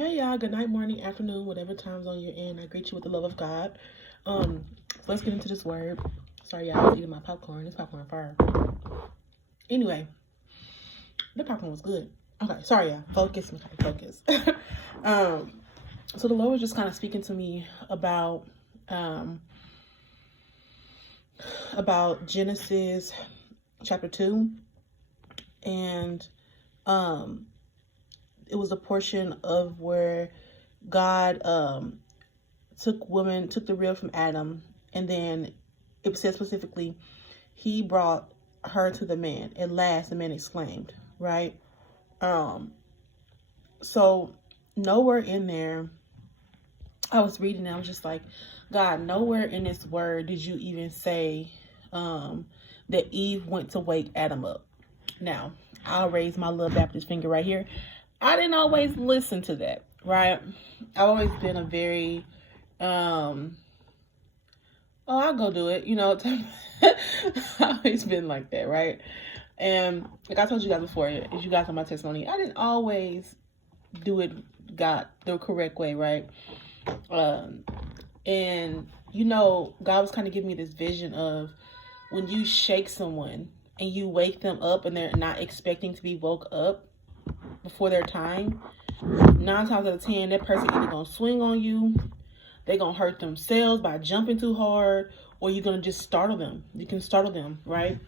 Hey y'all, good night, morning, afternoon, whatever time zone you're in. I greet you with the love of God. So let's get into this word. Sorry y'all, I was eating my popcorn. This popcorn fire. Anyway, the popcorn was good. Okay, sorry y'all. Focus. um, so the Lord was just kind of speaking to me um about Genesis chapter 2, and it was a portion of where God took the rib from Adam, and then it said specifically, he brought her to the man. At last, the man exclaimed, right? So nowhere in there, I was reading and I was just like, God, nowhere in this word did you even say that Eve went to wake Adam up. Now, I'll raise my little Baptist finger right here. I didn't always listen to that, right? I've always been a very I'll go do it. I've always been like that, right? And like I told you guys before, as you guys know my testimony, I didn't always do it God the correct way, right? And God was kind of giving me this vision of when you shake someone and you wake them up and they're not expecting to be woke up before their time, 9 times out of 10, that person either gonna swing on you, they're gonna hurt themselves by jumping too hard, or you're gonna just startle them. You can startle them, right?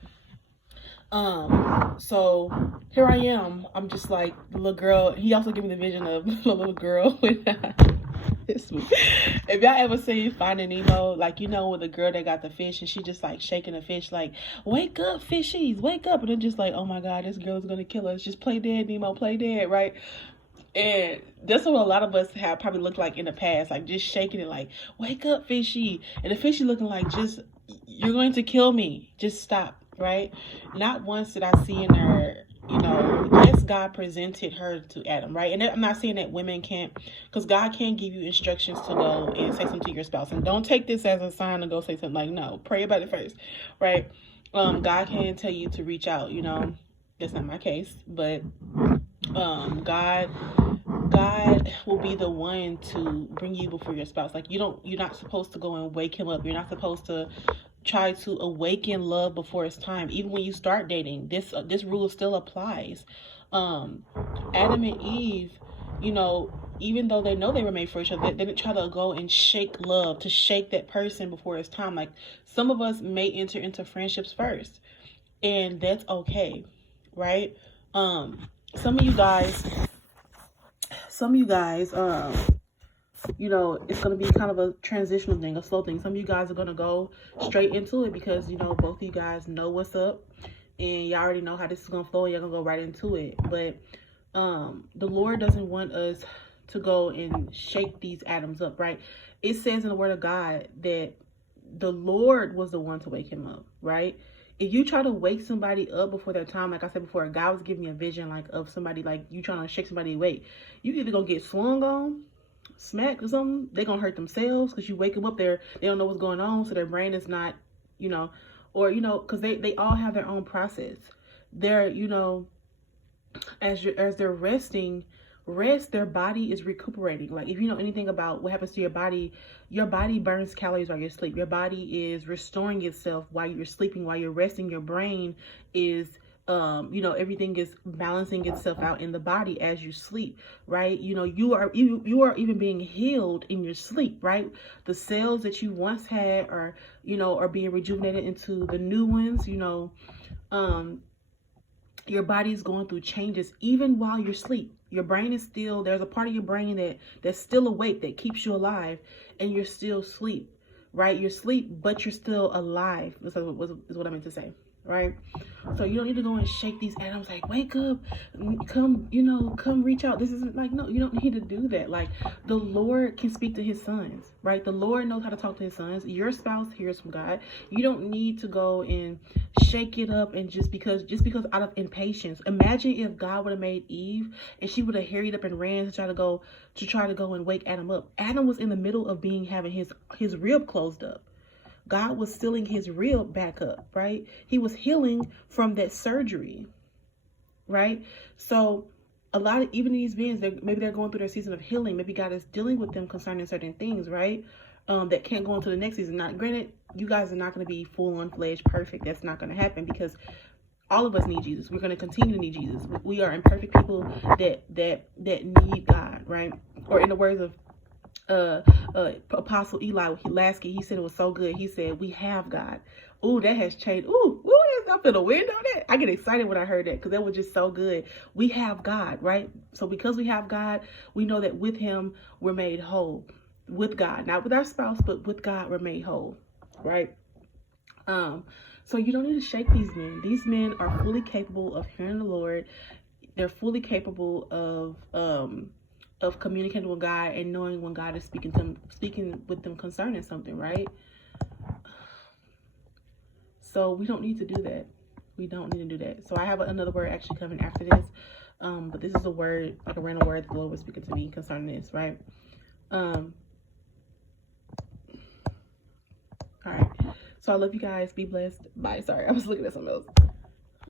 So here I am. I'm just like the little girl. He also gave me the vision of the little girl with this week. If y'all ever seen Finding Nemo, like with the girl that got the fish and she just like shaking the fish like, wake up, fishies, wake up, and then just like, oh my God, this girl is gonna kill us. Just play dead, Nemo, play dead, right? And that's what a lot of us have probably looked like in the past, like just shaking it like, wake up, fishy. And the fishy looking like, just, you're going to kill me. Just stop, right? Not once did I see in her, yes, God presented her to Adam, right? And I'm not saying that women can't, because God can give you instructions to go and say something to your spouse. And don't take this as a sign to go say something like, no, pray about it first, right? God can tell you to reach out, that's not my case, but God will be the one to bring you before your spouse. Like you're not supposed to go and wake him up. You're not supposed to try to awaken love before it's time. Even when you start dating, this rule still applies. Adam and Eve, even though they know they were made for each other, they didn't try to go and shake love, to shake that person before it's time. Like some of us may enter into friendships first, and that's okay, right? Some of you guys, it's going to be kind of a transitional thing, a slow thing. Some of you guys are going to go straight into it because, both of you guys know what's up and y'all already know how this is going to flow. You're going to go right into it. But the Lord doesn't want us to go and shake these atoms up, right? It says in the Word of God that the Lord was the one to wake him up, right? If you try to wake somebody up before their time, like I said before, God was giving me a vision like of somebody, like you trying to shake somebody awake. You either gonna get swung on, smacked or something. They're gonna hurt themselves because you wake them up there, they don't know what's going on, so their brain is not, or because they all have their own process. They're as they're resting, their body is recuperating. Like if you know anything about what happens to your body burns calories while you sleep. Your body is restoring itself while you're sleeping. While you're resting, your brain is everything is balancing itself out in the body as you sleep, right? You are even being healed in your sleep, right? The cells that you once had are being rejuvenated into the new ones. Your body's going through changes even while you're asleep. Your brain is still, there's a part of your brain that's still awake, that keeps you alive, and you're still asleep, right? You're asleep, but you're still alive, is what I meant to say, right? So you don't need to go and shake these atoms like, wake up, come reach out. This isn't like, no, you don't need to do that. Like the Lord can speak to his sons, right? The Lord knows how to talk to his sons. Your spouse hears from God. You don't need to go and shake it up and just because out of impatience. Imagine if God would have made Eve and she would have hurried up and ran to try to go and wake Adam up. Adam was in the middle of having his rib closed up. God was sealing his rib back up, right? He was healing from that surgery, right? So a lot of, even these men, maybe they're going through their season of healing. Maybe God is dealing with them concerning certain things, right? That can't go into the next season. Not granted, you guys are not going to be full-on fledged perfect. That's not going to happen, because all of us need Jesus. We're going to continue to need Jesus. We are imperfect people that need God, right? Or in the words of Apostle Eli Lasky, he said it was so good. He said, "We have God." Ooh, that has changed. Ooh, I feel the wind on that. I get excited when I heard that, because that was just so good. We have God, right? So because we have God, we know that with him, we're made whole. With God, not with our spouse, but with God, we're made whole, right? So you don't need to shake these men. These men are fully capable of hearing the Lord. They're fully capable of communicating with God and knowing when God is speaking with them concerning something, right? So we don't need to do that. We don't need to do that. So I have another word actually coming after this. But this is a word, like a random word the Lord was speaking to me concerning this, right? All right. So I love you guys. Be blessed. Bye. Sorry, I was looking at something else.